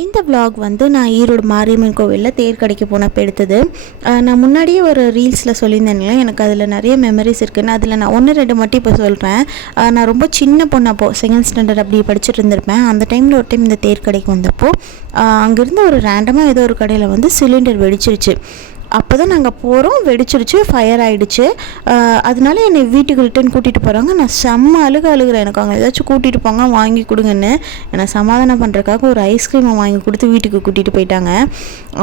இந்த vlog வந்து நான் ஈரோடு மாரியம்மன் கோவிலில் தேர் கடைக்கு போனப்போ எடுத்தது. நான் முன்னாடியே ஒரு ரீல்ஸில் சொல்லியிருந்தேன்ல, எனக்கு அதில் நிறைய மெமரிஸ் இருக்குன்னு. அதில் நான் 1-2 மட்டும் இப்போ சொல்கிறேன். நான் ரொம்ப சின்ன பொண்ணு அப்போது 2nd ஸ்டாண்டர்ட் அப்படி படிச்சுட்டு இருந்திருப்பேன். அந்த டைமில் ஒரு டைம் இந்த தேர் கடைக்கு வந்தப்போ அங்கேருந்து ஒரு ரேண்டமாக ஏதோ ஒரு கடையில் வந்து சிலிண்டர் வெடிச்சிருச்சு. அப்போ தான் நாங்கள் போகிறோம், வெடிச்சிருச்சு, ஃபயர் ஆகிடுச்சு. அதனால என்னை வீட்டுக்கு ரிட்டன் கூட்டிகிட்டு போகிறாங்க. நான் செம்ம அழுகிறேன். எனக்கு அங்கே ஏதாச்சும் கூட்டிகிட்டு போங்க, வாங்கி கொடுங்கன்னு. என்னை சமாதானம் பண்ணுறதுக்காக ஒரு ஐஸ்கிரீமை வாங்கி கொடுத்து வீட்டுக்கு கூட்டிகிட்டு போயிட்டாங்க.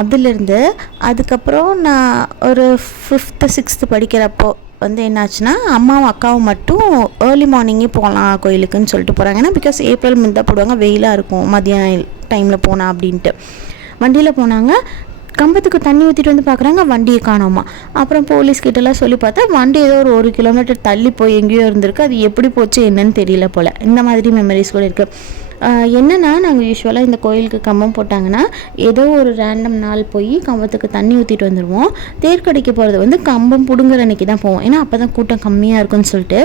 அதுலேருந்து அதுக்கப்புறம் நான் ஒரு 5th 6th படிக்கிறப்போ வந்து என்னாச்சுன்னா, அம்மாவும் அக்காவும் மட்டும் ஏர்லி மார்னிங்கே போகலாம் கோயிலுக்குன்னு சொல்லிட்டு போகிறாங்க. ஏன்னா பிகாஸ் ஏப்ரல் மின் தான் போடுவாங்க, வெயிலாக இருக்கும் மதியான டைமில் போனால் அப்படின்ட்டு. வண்டியில் போனாங்க. கம்பத்துக்கு தண்ணி ஊற்றிட்டு வந்து பார்க்குறாங்க, வண்டியை காணோமா. அப்புறம் போலீஸ்கிட்டலாம் சொல்லி பார்த்தா வண்டி ஏதோ ஒரு 1 கிலோமீட்டர் தள்ளி போய் எங்கேயோ இருந்திருக்கு. அது எப்படி போச்சு என்னன்னு தெரியல போல். இந்த மாதிரி மெமரிஸ் கூட இருக்குது. என்னென்னா, நாங்கள் யூஸ்வலாக இந்த கோயிலுக்கு கம்பம் போட்டாங்கன்னா ஏதோ ஒரு ரேண்டம் நாள் போய் கம்பத்துக்கு தண்ணி ஊற்றிட்டு வந்துடுவோம். தேர்க்கடைக்கு போகிறது வந்து கம்பம் பிடுங்குற அன்றைக்கி தான் போவோம். ஏன்னா அப்போ தான் கூட்டம் கம்மியாக இருக்குன்னு சொல்லிட்டு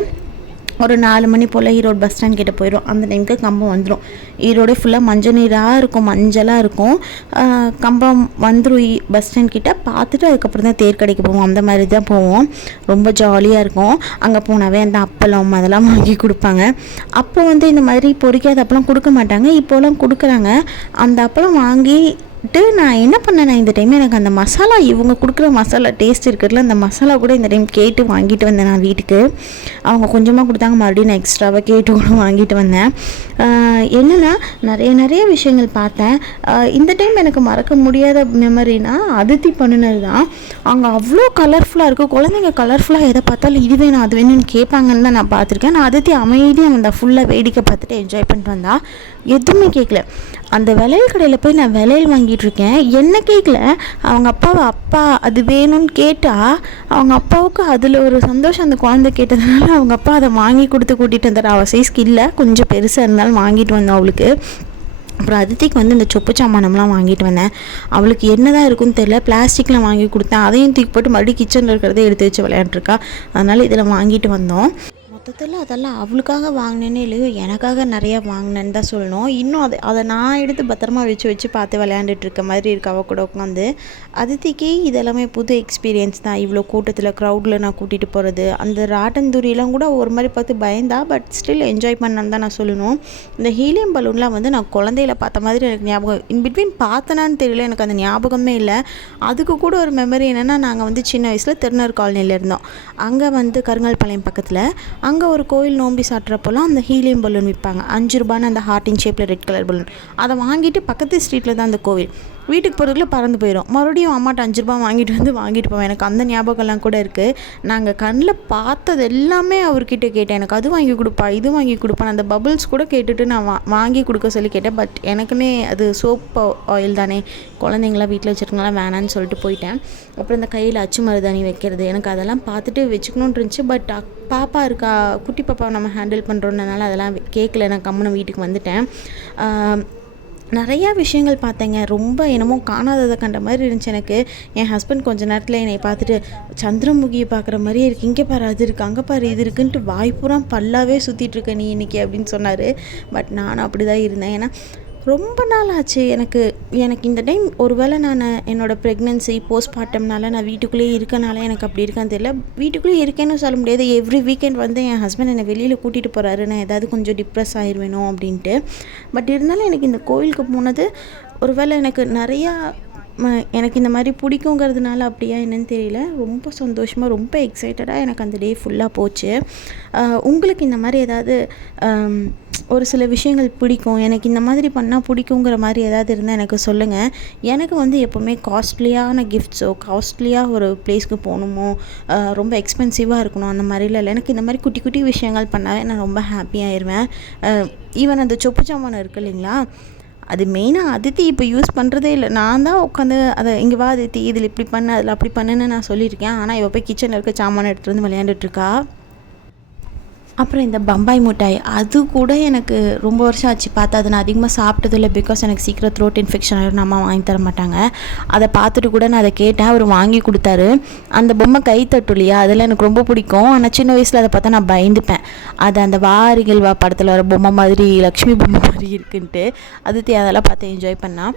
ஒரு 4 மணி போல் ஈரோடு பஸ் ஸ்டாண்ட் கிட்டே போயிடும். அந்த டைமுக்கு கம்பம் வந்துடும். ஈரோடே ஃபுல்லாக மஞ்சள் நீராக இருக்கும், மஞ்சளாக இருக்கும். கம்பம் வந்துடும் பஸ் ஸ்டாண்ட் கிட்டே. பார்த்துட்டு அதுக்கப்புறம் தான் தேர் கடைக்கு போவோம். அந்த மாதிரி தான் போவோம். ரொம்ப ஜாலியாக இருக்கும். அங்கே போனாவே அந்த அப்பளம் அதெல்லாம் வாங்கி கொடுப்பாங்க. அப்போ வந்து இந்த மாதிரி பொரிக்காத அப்பளம் கொடுக்க மாட்டாங்க, இப்போலாம் கொடுக்குறாங்க. அந்த அப்பளம் வாங்கி நான் என்ன பண்ணேன், இந்த டைம் எனக்கு அந்த மசாலா, இவங்க கொடுக்குற மசாலா டேஸ்ட் இருக்கிறதுல அந்த மசாலா கூட இந்த டைம் கேட்டு வாங்கிட்டு வந்தேன். நான் வீட்டுக்கு அவங்க கொஞ்சமாக கொடுத்தாங்க, மறுபடியும் நான் எக்ஸ்ட்ராவாக கேட்டு கூட வாங்கிட்டு வந்தேன். என்னென்னா, நிறைய விஷயங்கள் பார்த்தேன். இந்த டைம் எனக்கு மறக்க முடியாத மெமரினா அதித்தி பண்ணினது தான். அங்கே அவ்வளோ கலர்ஃபுல்லாக இருக்குது. குழந்தைங்க கலர்ஃபுல்லாக எதை பார்த்தாலும் இது வேணும் அது வேணும்னு கேட்பாங்கன்னு தான் நான் பார்த்துருக்கேன். நான் அதித்தி அமைதியாக வந்தா, ஃபுல்லாக வேடிக்கை பார்த்துட்டு என்ஜாய் பண்ணிட்டு வந்தா, எதுவுமே கேட்கல. அந்த விலையில் கடையில் போய் நான் விலையில் வாங்கிட்டு இருக்கேன். என்ன கேட்கல, அவங்க அப்பா அது வேணும்னு கேட்டால் அவங்க அப்பாவுக்கு அதில் ஒரு சந்தோஷம். அந்த குழந்தை கேட்டதுனால அவங்க அப்பா அதை வாங்கி கொடுத்து கூட்டிகிட்டு வந்தார். அவள் சைஸ்க்கு இல்லை, கொஞ்சம் பெருசாக இருந்தாலும் வாங்கிட்டு வந்தோம் அவளுக்கு. அப்புறம் அதித்திக்கு வந்து இந்த சொப்பு சாமானம்லாம் வாங்கிட்டு வந்தேன். அவளுக்கு என்ன தான் இருக்குன்னு தெரியல, பிளாஸ்டிக்கில் வாங்கி கொடுத்தேன். அதையும் தூக்கி போட்டு மறுபடியும் கிச்சனில் இருக்கிறத எடுத்து வச்சு விளையாண்டுருக்கா. அதனால் இதில் வாங்கிட்டு வந்தோம். மொத்தத்தில் அதெல்லாம் அவளுக்காக வாங்கினேன்னே இல்லையோ, எனக்காக நிறையா வாங்கினேன்னு தான் சொல்லணும். இன்னும் அதை நான் எடுத்து பத்திரமா வச்சு பார்த்து விளையாண்டுட்டு இருக்க மாதிரி இருக்கு அவள் கூட உட்காந்து. அதித்திக்கு இதெல்லாமே புது எக்ஸ்பீரியன்ஸ் தான். இவ்வளோ கூட்டத்தில் க்ரௌடில் நான் கூட்டிகிட்டு போகிறது, அந்த ராட்டந்தூரியெலாம் கூட ஒரு மாதிரி பார்த்து பயந்தா, பட் ஸ்டில் என்ஜாய் பண்ணான்னு தான் நான் சொல்லணும். இந்த ஹீலியம் பலூன்லாம் வந்து நான் குழந்தையில பார்த்த மாதிரி எனக்கு ஞாபகம். இன்பிட்வீன் பார்த்தனான்னு தெரியல, எனக்கு அந்த ஞாபகமே இல்லை. அதுக்கு கூட ஒரு மெமரி என்னென்னா, நாங்கள் வந்து சின்ன வயசில் திருநூர் காலனியில் இருந்தோம். அங்கே வந்து கருங்கல்பாளையம் பக்கத்தில் அங்கே ஒரு கோயில் நோம்பி சாட்டுறப்போலாம் அந்த ஹீலியம் பலூன் விற்பாங்க. 5 ரூபான்னு அந்த ஹார்ட்டின் ஷேப்பில் ரெட் கலர் பலூன். அதை வாங்கிட்டு பக்கத்து ஸ்ட்ரீட்டில் தான் அந்த கோவில். வீட்டுக்கு போகிறதுக்குள்ள பறந்து போயிடும். மறுபடியும் அம்மாட்ட 5 ரூபா வாங்கிட்டு போவேன். எனக்கு அந்த ஞாபகம்லாம் கூட இருக்குது. நாங்கள் கண்ணில் பார்த்தது எல்லாமே அவர்கிட்ட கேட்டேன். எனக்கு அது வாங்கி கொடுப்பா, இது வாங்கி கொடுப்பான். அந்த பபுள்ஸ் கூட கேட்டுட்டு நான் வாங்கி கொடுக்க சொல்லி கேட்டேன். பட் எனக்குன்னே அது சோப் ஆயில் தானே, குழந்தைங்களாம் வீட்டில் வச்சுருக்கனால வேணான்னு சொல்லிட்டு போயிட்டேன். அப்புறம் இந்த கையில் அச்சு மருதாணி வைக்கிறது, எனக்கு அதெல்லாம் பார்த்துட்டு வச்சுக்கணுன்னு இருந்துச்சு. பட் பாப்பா இருக்கா, குட்டி பாப்பா நம்ம ஹேண்டில் பண்ணுறோன்றனால அதெல்லாம் கேட்கல. நான் கம்முன்னு வீட்டுக்கு வந்துட்டேன். நிறையா விஷயங்கள் பார்த்தேங்க. ரொம்ப என்னமோ காணாததை கண்ட மாதிரி இருந்துச்சு எனக்கு. என் ஹஸ்பண்ட் கொஞ்சம் நேரத்தில் என்னை பார்த்துட்டு, சந்திரமுகியை பார்க்குற மாதிரியே இருக்குது, இங்கே பாரு அது இருக்குது, அங்கே பாரு இது இருக்குன்ட்டு வாய்ப்புறா பல்லாவே சுற்றிட்டுருக்க நீ இன்றைக்கி அப்படின்னு சொன்னார். பட் நானும் அப்படி தான் இருந்தேன். ஏன்னா ரொம்ப நாள் ஆச்சு எனக்கு இந்த டைம். ஒருவேளை நான் என்னோடய ப்ரெக்னென்சி போஸ்ட்மார்ட்டம்னால நான் வீட்டுக்குள்ளேயே இருக்கனால எனக்கு அப்படி இருக்கான்னு தெரியல. வீட்டுக்குள்ளேயே இருக்கேன்னு சொல்ல முடியாது. எவ்ரி வீக்கெண்ட் வந்து என் ஹஸ்பண்ட் என்னை வெளியில் கூட்டிகிட்டு போகிறாரு, நான் ஏதாவது கொஞ்சம் டிப்ரெஸ் ஆயிடுவேனோ அப்படின்ட்டு. பட் இருந்தாலும் எனக்கு இந்த கோயிலுக்கு போனது, ஒருவேளை எனக்கு இந்த மாதிரி பிடிக்குங்கிறதுனால அப்படியா என்னன்னு தெரியல, ரொம்ப சந்தோஷமாக ரொம்ப எக்ஸைட்டடாக எனக்கு அந்த டே ஃபுல்லாக போச்சு. உங்களுக்கு இந்த மாதிரி ஏதாவது ஒரு சில விஷயங்கள் பிடிக்கும், எனக்கு இந்த மாதிரி பண்ணால் பிடிக்குங்கிற மாதிரி ஏதாவது இருந்தால் எனக்கு சொல்லுங்கள். எனக்கு வந்து எப்போவுமே காஸ்ட்லியான கிஃப்ட்ஸோ, காஸ்ட்லியாக ஒரு பிளேஸ்க்கு போகணுமோ, ரொம்ப எக்ஸ்பென்சிவாக இருக்கணும் அந்த மாதிரிலாம் இல்லை. எனக்கு இந்த மாதிரி குட்டி குட்டி விஷயங்கள் பண்ணாவே நான் ரொம்ப ஹாப்பியாகிடுவேன். ஈவன் அந்த சொப்பு சாமான் இருக்குது இல்லைங்களா, அது மெயினாக அதித்தி இப்போ யூஸ் பண்ணுறதே இல்லை. நான் தான் உட்காந்து அதை இங்கே வா அதித்தி இதில் இப்படி பண்ணு அதில் அப்படி பண்ணுன்னு நான் சொல்லியிருக்கேன். ஆனால் இவள் போய் கிச்சனில் இருக்க சாமான் எடுத்துகிட்டு வந்து விளையாண்டுட்ருக்கா. அப்புறம் இந்த பம்பாய் மிட்டாய் அது கூட எனக்கு ரொம்ப வருஷம் ஆச்சு பார்த்து. அது நான் அதிகமாக சாப்பிட்டதில்லை, பிகாஸ் எனக்கு சீக்கிரம் த்ரோட் இன்ஃபெக்ஷன் ஆகிடும், அம்மா வாங்கி தர மாட்டாங்க. அதை பார்த்துட்டு கூட நான் அதை கேட்டேன், அவர் வாங்கி கொடுத்தாரு. அந்த பொம்மை கை தட்டு இல்லையா, அதெல்லாம் எனக்கு ரொம்ப பிடிக்கும். ஆனால் சின்ன வயசில் அதை பார்த்தா நான் பயந்துப்பேன். அது அந்த வாரிகள் வா படத்தில் வர பொம்மை மாதிரி, லக்ஷ்மி பொம்மை மாதிரி இருக்குன்ட்டு அதெல்லாம் பார்த்து என்ஜாய் பண்ணால்.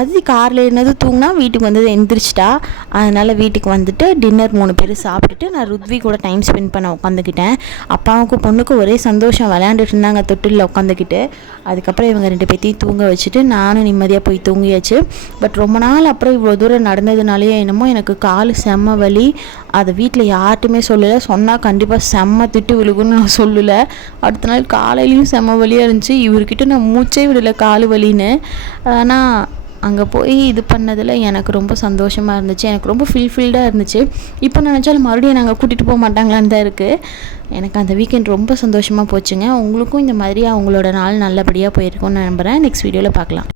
அது காரில் என்னது தூங்கினா வீட்டுக்கு வந்தது எந்திரிச்சிட்டா. அதனால் வீட்டுக்கு வந்துட்டு டின்னர் 3 பேர் சாப்பிட்டுட்டு நான் ருத்வி கூட டைம் ஸ்பெண்ட் பண்ண உட்காந்துக்கிட்டேன். அப்பாவுக்கும் பொண்ணுக்கும் ஒரே சந்தோஷம், விளையாண்டுட்டு இருந்தாங்க தொட்டிலில் உட்காந்துக்கிட்டு. அதுக்கப்புறம் இவங்க 2 பேர்த்தையும் தூங்க வச்சுட்டு நானும் நிம்மதியாக போய் தூங்கியாச்சு. பட் ரொம்ப நாள் அப்புறம் இவ்வளோ தூரம் நடந்ததுனாலேயே என்னமோ எனக்கு கால் செம்ம வலி. அதை வீட்டில் யார்ட்டுமே சொல்லலை, சொன்னால் கண்டிப்பாக செம்ம திட்டு விழுகுன்னு நான் சொல்லலை. அடுத்த நாள் காலையிலையும் செம்ம வலியாக இருந்துச்சு. இவர்கிட்ட நான் மூச்சே விடலை கால் வலின்னு. ஆனால் அங்கே போய் இது பண்ணதில் எனக்கு ரொம்ப சந்தோஷமாக இருந்துச்சு, எனக்கு ரொம்ப ஃபுல்ஃபில்டாக இருந்துச்சு. இப்போ நினச்சாலும் மறுபடியும் நாங்கள் கூட்டிகிட்டு போக மாட்டாங்களான்னு தான் இருக்குது. எனக்கு அந்த வீக்கெண்ட் ரொம்ப சந்தோஷமாக போச்சுங்க. உங்களுக்கும் இந்த மாதிரி அவங்களோட நாள் நல்லபடியாக போயிருக்கும்னு நம்புகிறேன். நெக்ஸ்ட் வீடியோவில் பார்க்கலாம்.